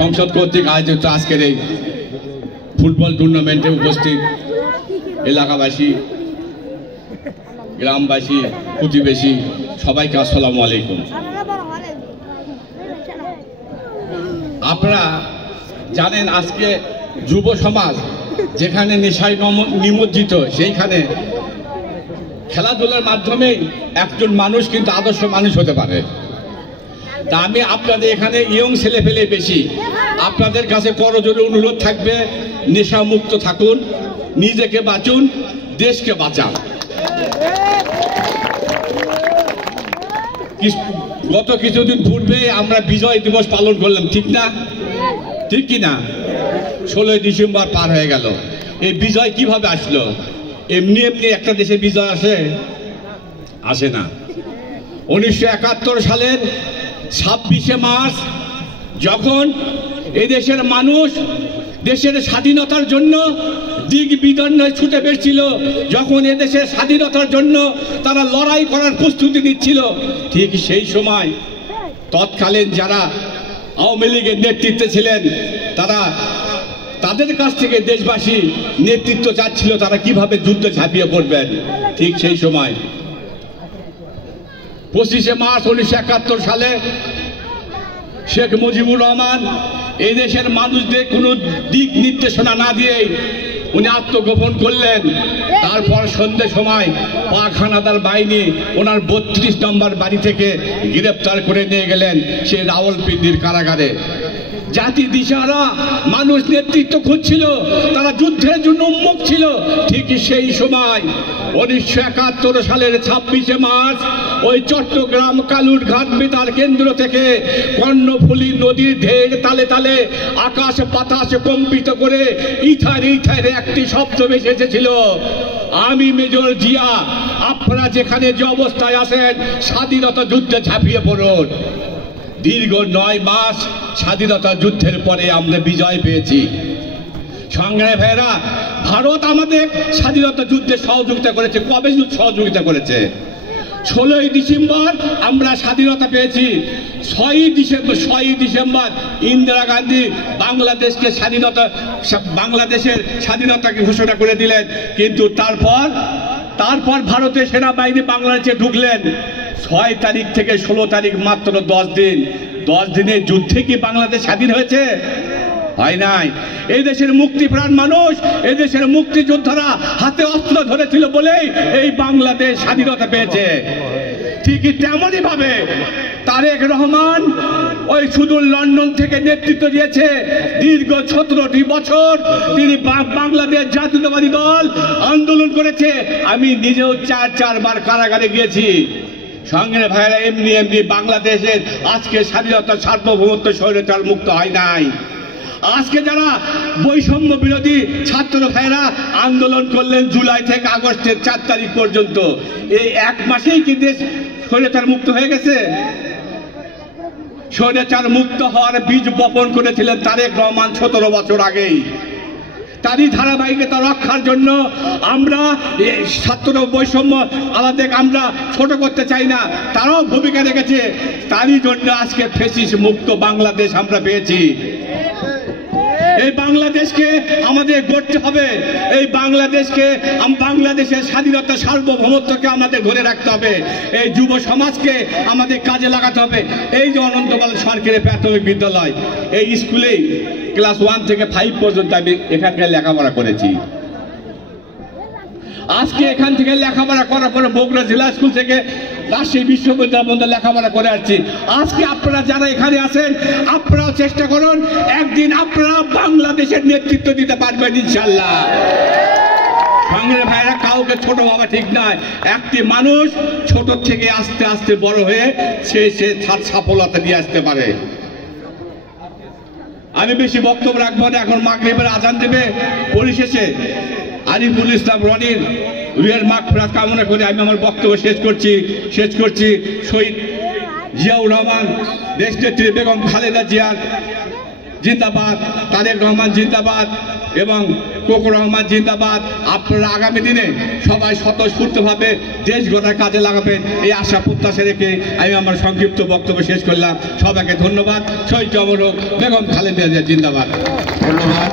সংসদ কর্তৃক আয়োজিত আজকের এই ফুটবল টুর্নামেন্টে উপস্থিত এলাকাবাসী, গ্রামবাসী, প্রতিবেশী সবাইকে আসসালামু আলাইকুম। আপনারা জানেন আজকে যুব সমাজ যেখানে নেশায় নিমজ্জিত, সেইখানে খেলাধুলার মাধ্যমে একজন মানুষ কিন্তু আদর্শ মানুষ হতে পারে। তা আমি আপনাদের এখানে ইয়ং ছেলে ফেলে বেশি, আপনাদের কাছে করজোরে অনুরোধ থাকবে, নেশা মুক্ত থাকুন, নিজেকে বাঁচুন, দেশকে বাঁচান। গত কিছুদিন পূর্বে আমরা বিজয় দিবস পালন করলাম, ঠিক না? ঠিক কিনা? 16 ডিসেম্বর পার হয়ে গেল। এই বিজয় কিভাবে আসলো? এমনি এমনি একটা দেশে বিজয় আসে না। 1971 সালের 26শে মার্চ যখন এদেশের মানুষ দেশের স্বাধীনতার জন্য দিক বিদন্ডে ছুটে বেরছিল, যখন এদেশের স্বাধীনতার জন্য তারা লড়াই করার প্রস্তুতি নিচ্ছিল, ঠিক সেই সময় তৎকালীন যারা আওয়ামী লীগের নেতৃত্বে ছিলেন তাদের কাছ থেকে দেশবাসী নেতৃত্ব চাচ্ছিল তারা কিভাবে যুদ্ধে ঝাঁপিয়ে পড়বেন। ঠিক সেই সময় 25শে মার্চ 1971 সালে শেখ মুজিবুর রহমান এই দেশের মানুষদের কোনো দিক নির্দেশনা না দিয়ে উনি আত্মগোপন করলেন। তারপর সন্ধ্যে সময় পাক হানাদার বাহিনী ওনার 32 নম্বর বাড়ি থেকে গ্রেপ্তার করে নিয়ে গেলেন সে রাওয়ালপিন্ডির কারাগারে। জাতি দিশারা মানুষ নেতৃত্ব খুঁজছিল, তারা যুদ্ধের জন্য উন্মুখ ছিল। ঠিক সেই সময় 1971 সালের 26শে মার্চ ওই চট্টগ্রাম কালুরঘাট বেতার কেন্দ্র থেকে কর্ণফুলী নদীর ঢেউ তালে তালে আকাশ বাতাস কম্পিত করে ইথারে একটি শব্দ ভেসে এসেছিল, আমি মেজর জিয়া, আপনারা যেখানে যে অবস্থায় আছেন স্বাধীনতা যুদ্ধে ঝাঁপিয়ে পড়ুন। দীর্ঘ 9 মাস স্বাধীনতা যুদ্ধের পরে আমরা বিজয় পেয়েছি। সংগ্রামী ভাইরা, ভারত আমাদের স্বাধীনতা যুদ্ধে সহযোগিতা করেছে। কবে সহযোগিতা করেছে? 16 ডিসেম্বর আমরা স্বাধীনতা পেয়েছি। 6 ডিসেম্বর ইন্দিরা গান্ধী বাংলাদেশের স্বাধীনতাকে ঘোষণা করে দিলেন। কিন্তু তারপর ভারতের সেনাবাহিনী বাংলাদেশে ঢুকলেন 6 তারিখ থেকে 16 তারিখ, মাত্র 10 দিন। 10 দিনের যুদ্ধে কি বাংলাদেশ স্বাধীন হয়েছে? হয় নাই। এই দেশের মুক্তিপ্রাণ মানুষ, এই দেশের মুক্তিযোদ্ধারা হাতে অস্ত্র ধরেছিল বলেই এই বাংলাদেশ স্বাধীনতা পেয়েছে। ঠিকই তেমনই ভাবে তারেক রহমান ওই সুদূর লন্ডন থেকে নেতৃত্ব দিয়েছে। দীর্ঘ 17টি বছর তিনি বাংলাদেশ জাতীয়তাবাদী দল আন্দোলন করেছে। আমি নিজেও 4বার কারাগারে গিয়েছি। সংগ্রামী ভাইরা, এমনি বাংলাদেশের আজকে স্বাধীনতা, সার্বভৌমত্ব, স্বৈরাচার মুক্ত হয় নাই। আজকে যারা বৈষম্য বিরোধী ছাত্র ভাইরা আন্দোলন করলেন জুলাই থেকে আগস্টের 4 তারিখ পর্যন্ত, এই 1 মাসেই কি দেশ স্বৈরাচার মুক্ত হয়ে গেছে? স্বৈরাচার মুক্ত হওয়ার বীজ বপন করেছিলেন তারেক রহমান 17 বছর আগেই। তারই ধারাবাহিকতা রক্ষার জন্য আমরা ছাত্র বৈষম্য আলাদা আমরা ছোট করতে চাই না, তারাও ভূমিকা রেখেছে। তারই জন্য আজকে ফ্যাসিস্ট মুক্ত বাংলাদেশ আমরা পেয়েছি। এই বাংলাদেশকে আমাদের গড়তে হবে। এই বাংলাদেশের স্বাধীনতা, সার্বভৌমত্বকে আমাদের ধরে রাখতে হবে। এই যুব সমাজকে আমাদের কাজে লাগাতে হবে। এই যে অনন্তপাল সরকারি প্রাথমিক বিদ্যালয়, এই স্কুলে ক্লাস 1 থেকে 5 পর্যন্ত আমি এখানকার লেখাপড়া করেছি। আজকে এখান থেকে লেখাপড়া করার পরে বগুড়া জেলা স্কুল থেকে রাজশাহী বিশ্ববিদ্যালয়ের মধ্যে লেখাপড়া করে আসছি। আজকে আপনারা যারা এখানে আছেন, আপনারাও চেষ্টা করুন, একদিন আপনারা বাংলাদেশের নেতৃত্ব দিতে পারবেন ইনশাল্লাহ। সংগ্রামী ভাইরা, কাউকে ছোট ভাবা ঠিক নয়। একটি মানুষ ছোট থেকে আস্তে আস্তে বড় হয়ে সে তার সফলতা দিয়ে আসতে পারে। আমি বেশি বক্তব্য রাখবো না, এখন মাগরিবের আজান দেবে। পরিশেষে আরিফুল ইসলাম রনির রুহের মাগফিরাত কামনা করে আমি আমার বক্তব্য শেষ করছি। শহীদ জিয়াউর রহমান, দেশনেত্রী বেগম খালেদা জিয়ার জিন্দাবাদ, তারেক রহমান জিন্দাবাদ এবং কোকর রহমান জিন্দাবাদ। আপনারা আগামী দিনে সবাই স্বতঃস্ফূর্তভাবে দেশ গড়ার কাজে লাগাবেন, এই আশা প্রত্যাশা রেখে আমি আমার সংক্ষিপ্ত বক্তব্য শেষ করলাম। সবাইকে ধন্যবাদ। শহীদ অমর হোক বেগম খালেদা জিয়া জিন্দাবাদ। ধন্যবাদ।